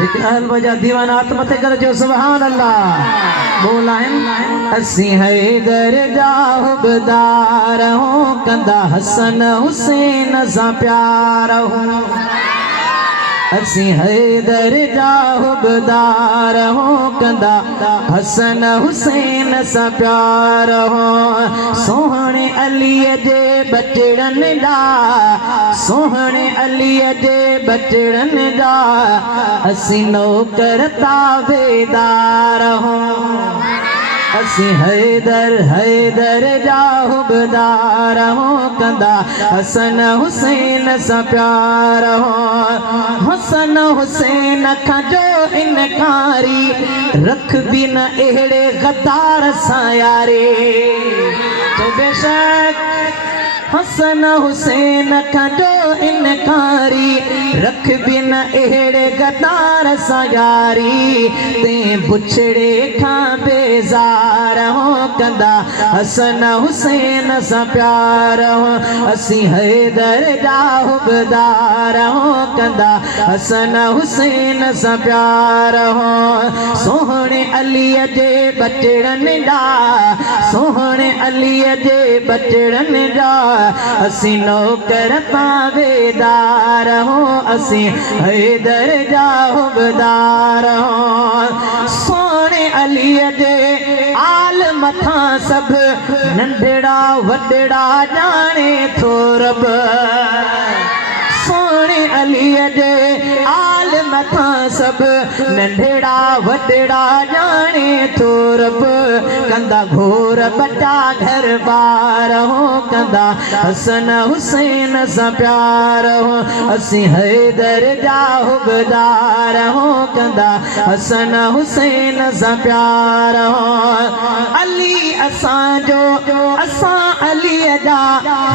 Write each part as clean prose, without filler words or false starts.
विकराल वजह दीवाना आत्मते कर जो सुभान अल्लाह बोलाएं। असी हैदर जा हुबदार हूँ कंदा हसन हुसैन सा प्यार हूँ। असी हैदर जा हुबदार हूँ कंदा हसन हुसैन सा प्यार हूँ। सोहणे अलीअ जे बचड़न जा सोहणे अलीअ जे बचड़न जा असी नौकर ताबेदार हूँ। असी हैदर जा हुबदार हूँ कंदा हसन हुसैन सा प्यार हूँ। हसन हुसैन खां जो इनकारी रख भी न अहिड़े गद्दार सां यारे। तो बेशक हसन हुसैन खां जो इनकारी रख भी न अहिड़े गद्दार सां यारी। ते बुछड़े खां बेज़ार हो कंदा हसन हुसैन सा प्यार हो। असी हैदर जा हुबदार हो कंदा हसन हुसैन सा प्यार हो। सोहणे अलीअ जे बचड़न जा सोहणे अलीअ जे बचड़न जा असी नौकर ताबेदार हो। असी हैदर जा हुबदार हो। सोने अलीअ जे आल मथा सब नंढड़ा वॾड़ा जाने थो रब। सोने अलीअ जे आल मथा सब नंढड़ा वॾड़ा जाने थो रब। कंदा घोर बटा घर बार हो कंदा हसन हुसैन सा प्यार हो। असी हैदर जा हुबदार हो कंदा हसन हुसैन सा प्यार हो। अली असांजो असां अलीअ जा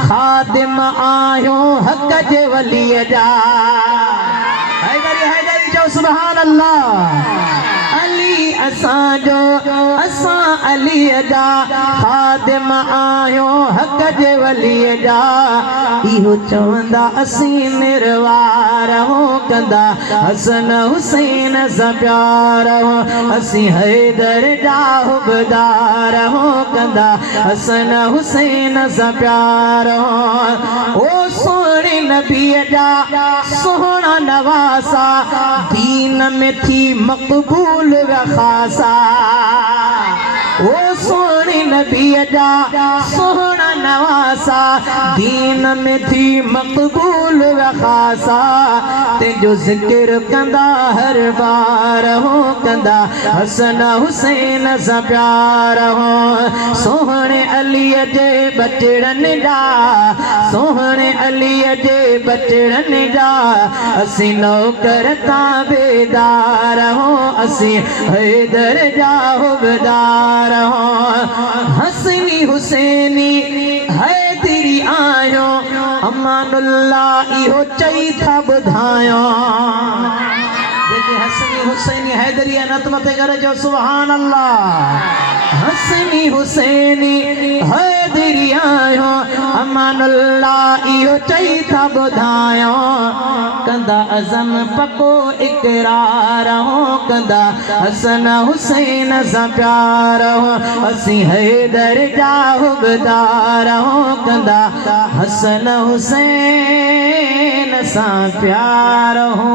खादिम आहियूं हक़ जे वलीअ जा। हैदरी जो सुभान अल्लाह। अली असांजो असां अलीअ जा खादिम आहियूं हक़ जे वलीअ जा। इहो चवंदा असीं मिरवार हो कंदा हसन हुसैन सा प्यार हो। असीं हैदर जा हुबदार हो कंदा हसन हुसैन सा प्यार हो। ओ सोहणे नबीअ जा सोहणा नवासा दीन में थी मक़बूल खासा। ओ सोहणे नबीअ जा सोहणा नवासा दीन में थी मक़बूल खासा। तेजो ज़िक्र कंदा हर बार हो कंदा हसन हुसैन सा प्यार हो। सोहणे अलीअ जे बचड़न जा सोहणे अलीअ जे बचड़न जा असी नौकर ताबेदार हो। असी हैदर जा हुबदार हो। हसनी हुसैनी हैदरी आयो अमानुल्लाह इहो चई था ॿुधायो। जेके हसनी हुसैनी हैदरी नतमत करे जो सुभान अल्लाह। हसनी हुसैनी हैदरी आयो अमानुल्लाह इहो चई था ॿुधायो। कंदा अज़म पको इकरार हो कंदा हसन हुसैन सा प्यार हो। असी हैदर जा हुबदार हो कंदा हसन हुसैन सा प्यार हो।